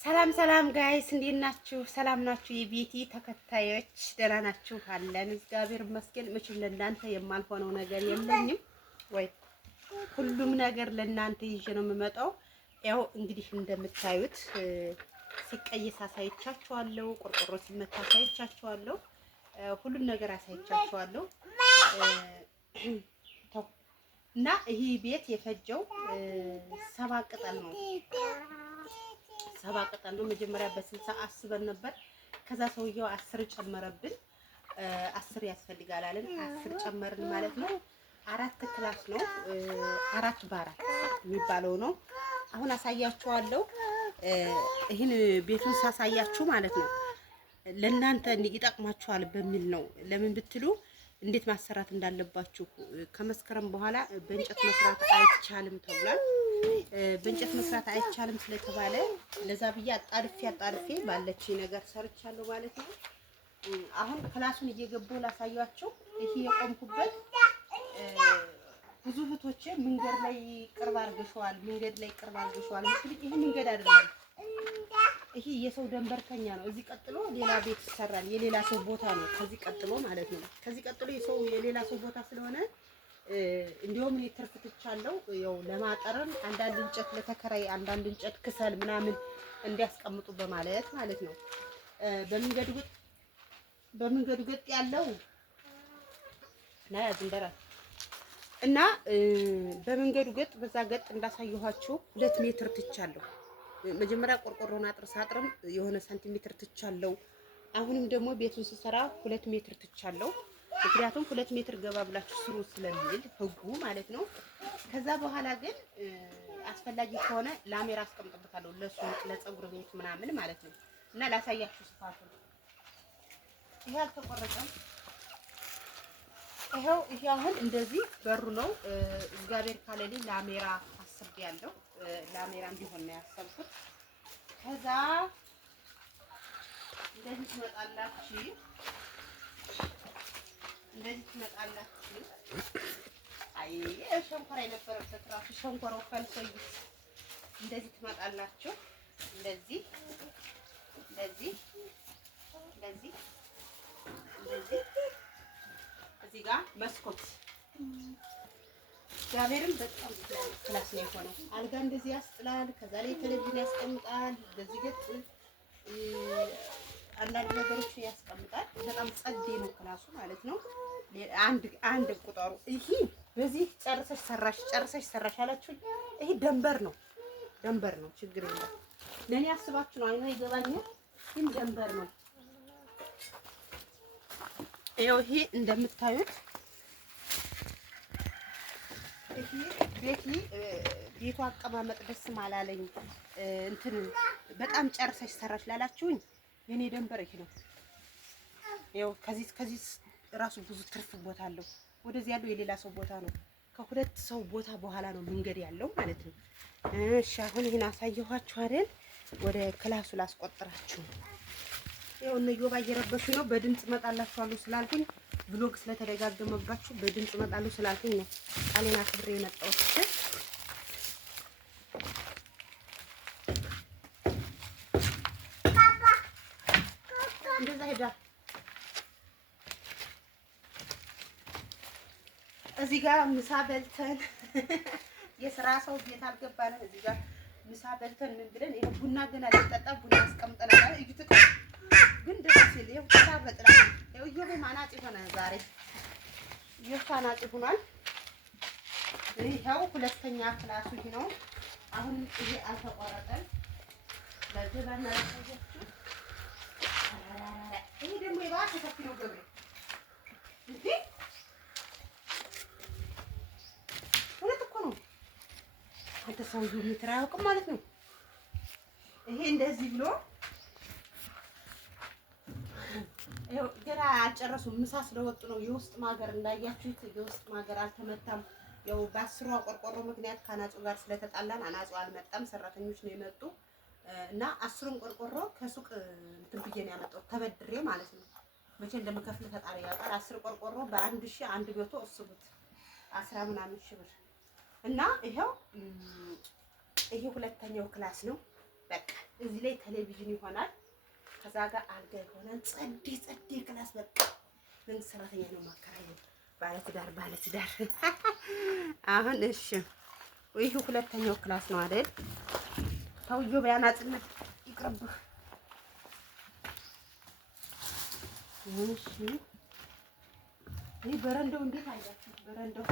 ሰላም ሰላም ጋይስ እንዴት ናችሁ? ሰላም ናችሁ? የቤቲ ተከታዮች ደህና ናችሁ? አለን እግዚአብሔር ይመስገን። መቼም ለእናንተ የማልሆነው ነገር የለኝም ወይ ሁሉም ነገር ለእናንተ ይዤ ነው የምመጣው። ያው እንግዲህ እንደምታዩት ሲቀየስ አሳይቻችኋለሁ፣ ቆርቆሮ ሲመታ አሳይቻችኋለሁ፣ ሁሉም ነገር አሳይቻችኋለሁ። እና ይሄ ቤት የፈጀው 7 ቅጠል ነው። 7 ቅጠል ነው። መጀመሪያ በ60 አስበን ነበር። ከዛ ሰውየው 10 ጨመረብን። 10 ያስፈልጋል አለን። 10 ጨመርን ማለት ነው። 4 ክላስ ነው። 4 በ4 የሚባለው ነው። አሁን አሳያችኋለሁ። ይሄን ቤቱን ሳሳያችሁ ማለት ነው ለእናንተ ይጠቅማችኋል በሚል ነው። ለምን ብትሉ እንዴት ማሰራት እንዳለባችሁ ከመስከረም በኋላ በእንጨት መስራት አይቻልም ተብሏል። በእንጨት መስራት አይቻልም ስለተባለ ለዛ ብዬ አጣድፌ ባለች ነገር ሰርቻለሁ ማለት ነው። አሁን ክላሱን እየገባሁ ላሳያችሁ። ይሄ የቆምኩበት ብዙ እህቶቼ መንገድ ላይ ቅርብ አድርገሽዋል ምስል ይሄ መንገድ አይደለም። ይሄ የሰው ደንበርተኛ ነው። እዚህ ቀጥሎ ሌላ ቤት ይሰራል። የሌላ ሰው ቦታ ነው። ከዚህ ቀጥሎ ማለት ነው። ከዚህ ቀጥሎ የሌላ ሰው ቦታ ስለሆነ እንዲሁም ትርፍ ትቻለሁ። ያው ለማጠርም አንዳንድ እንጨት ለተከራይ አንዳንድ እንጨት ክሰል ምናምን እንዲያስቀምጡ በማለት ማለት ነው። በመንገዱ ገጥ ያለው እና በመንገዱ ገጥ በዛ ገጥ እንዳሳየኋችሁ 2 ሜትር ትቻለሁ። መጀመሪያ ቆርቆሮና አጥር ሳጥርም የሆነ ሳንቲሜትር ትቻለሁ። አሁንም ደግሞ ቤቱን ስሰራ 2 ሜትር ትቻለሁ። ምክንያቱም 2 ሜትር ገባ ብላችሁ ስሩ ስለሚል ህጉ ማለት ነው። ከዛ በኋላ ግን አስፈላጊ ከሆነ ላሜራ አስቀምጥበታለሁ ለፀጉር ቤት ምናምን ማለት ነው። እና ላሳያችሁ ስፋቱ ይሄ አልተቆረጠም። ይሄ አሁን እንደዚህ በሩ ነው። እግዚአብሔር ካለልኝ ላሜራ አስቤያለሁ። ላሜራ እንዲሆን ነው ያሰብኩት። ከዛ እንደዚህ ትመጣላችሁ። አይ ሸንኮራ የነበረበት ራሱ ሸንኮራው ፈልሶ እንደዚህ ትመጣላችሁ። እንደዚህ እዚህ ጋር መስኮት እግዚአብሔርም በጣም ክላስ ነው የሆነው። አልጋ እንደዚህ ያስጥላል። ከዛ ላይ ቴሌቪዥን ያስቀምጣል። በዚህ ገጥ አንዳንድ ነገሮች ያስቀምጣል። በጣም ጸዴ ነው ክላሱ ማለት ነው። አንድ ቁጥሩ ይሄ በዚህ ጨርሰሽ ሰራሽ አላችሁ። ይሄ ደንበር ነው። ችግር የለም። ለኔ አስባችሁ ነው። አይና ይገባኛል። ግን ደንበር ነው። ይሄው ይሄ እንደምታዩት ቤቱ አቀማመጥ ደስ ማላለኝ። እንትን በጣም ጨርሰሽ ሰራሽ ላላችሁኝ የኔ ደንበር ይሄ ነው። ያው ከዚህ ራሱ ብዙ ትርፍ ቦታ አለው። ወደዚህ ያለው የሌላ ሰው ቦታ ነው። ከሁለት ሰው ቦታ በኋላ ነው መንገድ ያለው ማለት ነው። እሺ አሁን ይሄን አሳየኋችሁ አይደል? ወደ ክላሱ ላስቆጥራችሁ። ያው እነዮባ እየረበሹ ነው። በድምጽ መጣላችኋለሁ ስላልኩኝ ብሎግ ስለተደጋገመባችሁ በድምጽ መጣሉ ስላልኩኝ ነው ቃሌን አክብሬ የመጣሁት። እንደዛ ሄዳ እዚህ ጋር ምሳ በልተን የስራ ሰው ቤት አልገባንም። እዚህ ጋር ምሳ በልተን ምን ብለን ይሄ ቡና ገና ልጠጣ ቡና አስቀምጠናል። እዩት ግን ደስ ሲል ይሄው ታበጥላ ይሄው ማናጭ ሆነ ዛሬ የፋናጭ ሆኗል። ይሄው ሁለተኛ ክላሱ ይሄ ነው። አሁን ይሄ አልተቆረጠም። ለዘባና ለሰጀችሁ ይሄ ደግሞ የባሰ ሰፊ ነው። ገብሬ እንዴ ሁለት እኮ ነው። አንተ ሰውዬው ሜትር አያውቅም ማለት ነው። ይሄ እንደዚህ ብሎ ይሄው ገና አልጨረሱም። ምሳ ስለወጡ ነው። የውስጥ ማገር እንዳያችሁት የውስጥ ማገር አልተመታም። ያው በአስሯ ቆርቆሮ ምክንያት ከአናጹ ጋር ስለተጣላን አናጹ አልመጣም። ሰራተኞች ነው የመጡ እና 10ን ቆርቆሮ ከሱቅ እንትን ብዬ ነው ያመጣሁት ተበድሬ ማለት ነው። መቼ እንደምከፍል ፈጣሪ ያውቃል። 10 ቆርቆሮ በ1100 እሱቡት 10 ምናምን ሺህ ብር እና ይሄው ይሄ ሁለተኛው ክላስ ነው። በቃ እዚህ ላይ ቴሌቪዥን ይሆናል። ከዛ ጋር አልጋ ይሆናል። ጸዴ ክላስ በቃ መንግስት ሰራተኛ ነው ማከራየው። ባለትዳር አሁን እሺ፣ ይሄ ሁለተኛው ክላስ ነው አይደል? ሰውዬው በያናጽነት ይቅርብህ። እሺ፣ ይሄ በረንዳው እንዴት አያችሁ? በረንዳው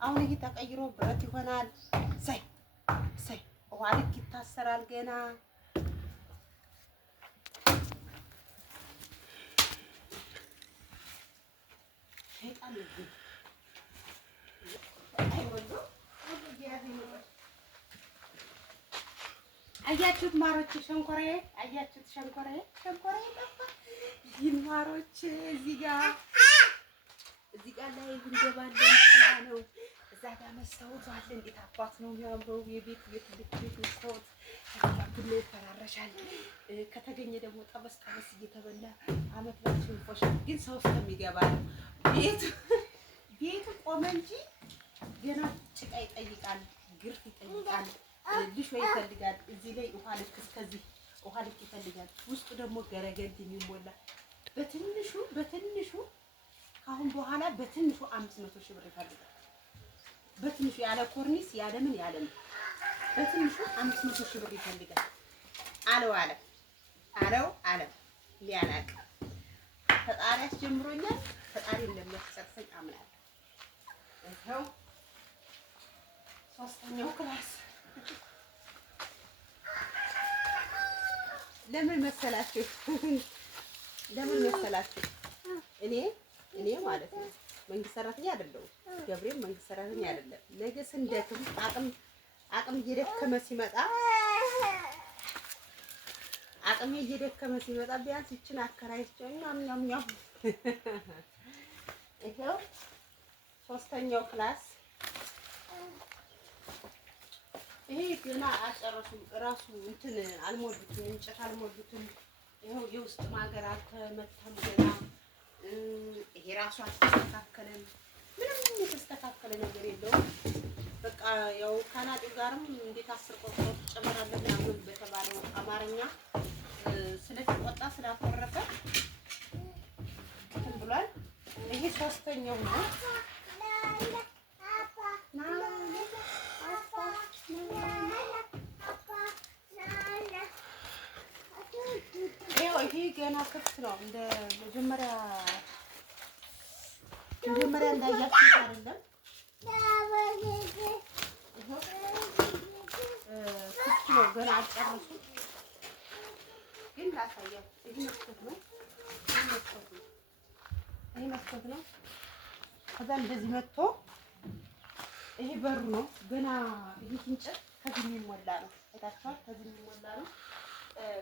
አሁን ይሄ ተቀይሮ ብረት ይሆናል። ሳይ ውሃ ልክ ይታሰራል ገና። አያችሁት ማሮች፣ ሸንኮራዬ አያችሁት? ሸንኮራዬ ጠፋ። ይህን ማሮች እዚህ ጋር ላይ እንገባለን። ጥላ ነው። እዛ ጋር መስታወት አለ። እንዴት አባት ነው የሚያምረው! የቤት መስታወት ቡና ይፈራረሻል። ከተገኘ ደግሞ ጠበስ እየተበላ አመት ባቸው ይፎሻል። ግን ሰው እስከሚገባ ነው ቤቱ ቆመ እንጂ ገና ጭቃ ይጠይቃል፣ ግርፍ ይጠይቃል፣ ልሾ ይፈልጋል። እዚህ ላይ ውሃ ልክ እስከዚህ ውሃ ልክ ይፈልጋል። ውስጡ ደግሞ ገረገንት የሚሞላ በትንሹ አሁን በኋላ በትንሹ 500 ሺህ ብር ይፈልጋል። በትንሹ ያለ ኮርኒስ ያለምን በትንሹ 500 ሺህ ብር ይፈልጋል። አለው ሊያላቅ ፈጣሪ አስጀምሮኛል። ፈጣሪ እንደሚያስጨርሰኝ አምናለሁ። ይኸው ሶስተኛው ክላስ ለምን መሰላችሁ? እኔ ማለት ነው መንግስት ሰራተኛ አይደለሁም። ገብሬም መንግስት ሰራተኛ አይደለም። ነገ ስንደክም አቅም እየደከመ ሲመጣ ቢያንስ ይችን አከራይቼው ኛም ይሄው ሶስተኛው ክላስ ይሄ ገና አጨረሱም። እራሱ እንትን አልሞሉትም፣ እንጨት አልሞሉትም። ይሄው የውስጥ ማገር አልተመታም ገና። ይሄ ራሱ አልተስተካከለም። ምንም የተስተካከለ ነገር የለውም። በቃ ያው ካናጢው ጋርም እንዴት 10 ቆርቆሮ ትጨምራለህ ምናምን በተባለው አማርኛ ስለተቆጣ ስላኮረፈ እንትን ብሏል። ይሄ ሶስተኛው ነው። ይሄ ገና ክፍት ነው። እንደ መጀመሪያ እንዳያችሁት አይደለም። ክፍት ነው፣ ገና አልጨረሱም። ግን ላሳያችሁ። ይሄ መስኮት ነው። ከዛ እንደዚህ መጥቶ ይሄ በሩ ነው። ገና ይሄ እንጨት ከዚህ የሚሞላ ነው። አይታችኋል? ከዚህ የሚሞላ ነው።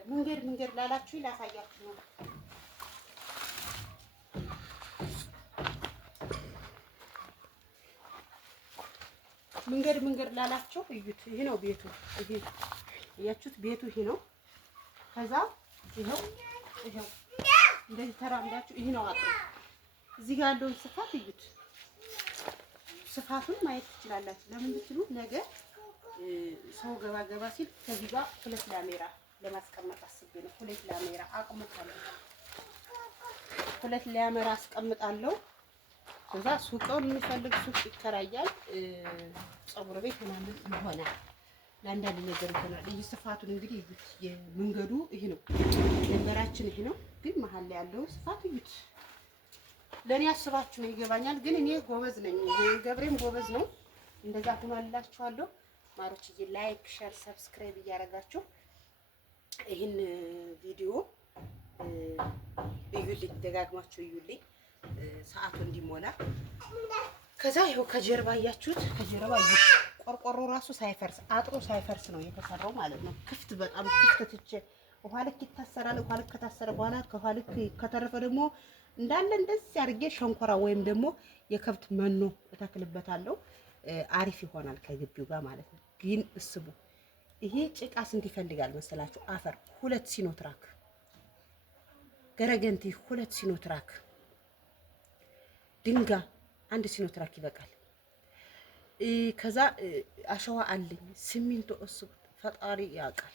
መንገድ ላላችሁ ላሳያችሁ ነው። መንገድ ላላችሁ እዩት። ይሄ ነው ቤቱ። ይሄ እያችሁት ቤቱ ይሄ ነው። ከዛ ይሄው እንደዚህ ተራምዳችሁ ይሄ ነው አጥሩ። እዚህ ጋር ያለውን ስፋት እዩት። ስፋቱን ማየት ትችላላችሁ። ለምን ብትሉ ነገ ሰው ገባ ሲል ከዚህ ጋር 2 ላሜራ ለማስቀመጥ አስቤ ነው። 2 ላሜራ አቅምጣለሁ። 2 ላሜራ አስቀምጣለሁ። ከዛ ሱቁን የሚፈልግ ሱቅ ይከራያል። ፀጉር ቤት ምናምን ይሆናል። ለአንዳንድ ነገር ይሆናል። ይህ ስፋቱን እንግዲህ እዩት። የመንገዱ ይሄ ነው። መንገዳችን ይሄ ነው። ግን መሀል ላይ ያለው ስፋት እዩት። ለኔ አስባችሁ ነው ይገባኛል። ግን እኔ ጎበዝ ነኝ። ገብሬም ጎበዝ ነው። እንደዛ ሆኖላችኋለሁ። ማሮችዬ ላይክ፣ ሼር፣ ሰብስክራይብ እያደረጋችሁ ይህን ቪዲዮ እዩልኝ፣ ደጋግማችሁ እዩልኝ ሰዓቱ እንዲሞላ። ከዛ ይኸው ከጀርባ እያችሁት፣ ከጀርባ ቆርቆሮ ራሱ ሳይፈርስ አጥሮ ሳይፈርስ ነው የተሰራው ማለት ነው። ክፍት በጣም ክፍት ትቼ ውሃ ልክ ይታሰራል። ውሃ ልክ ከታሰረ በኋላ ከውሃ ልክ ከተረፈ ደግሞ እንዳለ እንደዚህ አድርጌ ሸንኮራ ወይም ደግሞ የከብት መኖ እተክልበታለሁ። አሪፍ ይሆናል ከግቢው ጋር ማለት ነው። ግን እስቡ ይሄ ጭቃ ስንት ይፈልጋል መሰላችሁ? አፈር 2 ሲኖትራክ፣ ገረገንቲ 2 ሲኖትራክ፣ ድንጋይ 1 ሲኖትራክ ይበቃል። ከዛ አሸዋ አለኝ፣ ሲሚንቶ። እስቡ ፈጣሪ ያውቃል።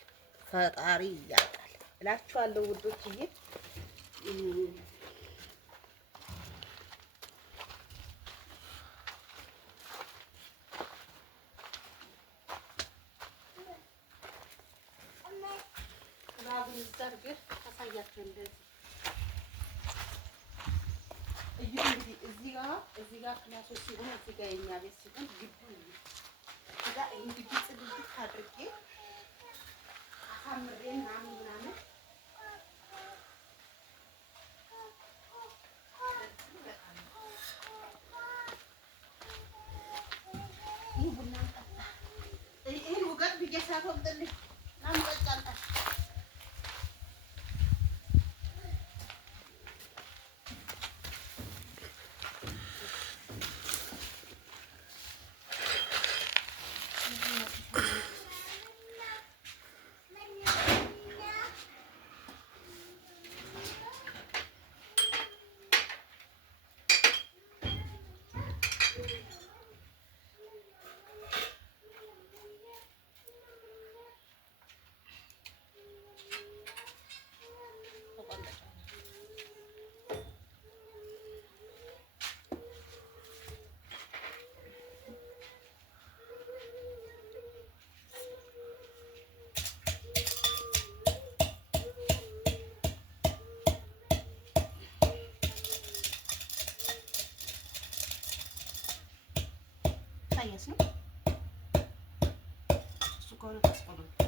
ፈጣሪ ያውቃል እላችኋለሁ ውዶችዬ። ታሳያቸው እንደዚህ እዚህ ጋር ክላሶች ሲሆን እዚህ ጋር የኛ ቤት ሲሆን ግቢ ጽድት አድርጌ አሳምሬ ምናምን ቡና ጠጣ ይሄን ውገት ብዬ ሳትወቅጥልኝ ናምጠጫንጣ Yes, no? Su color es color.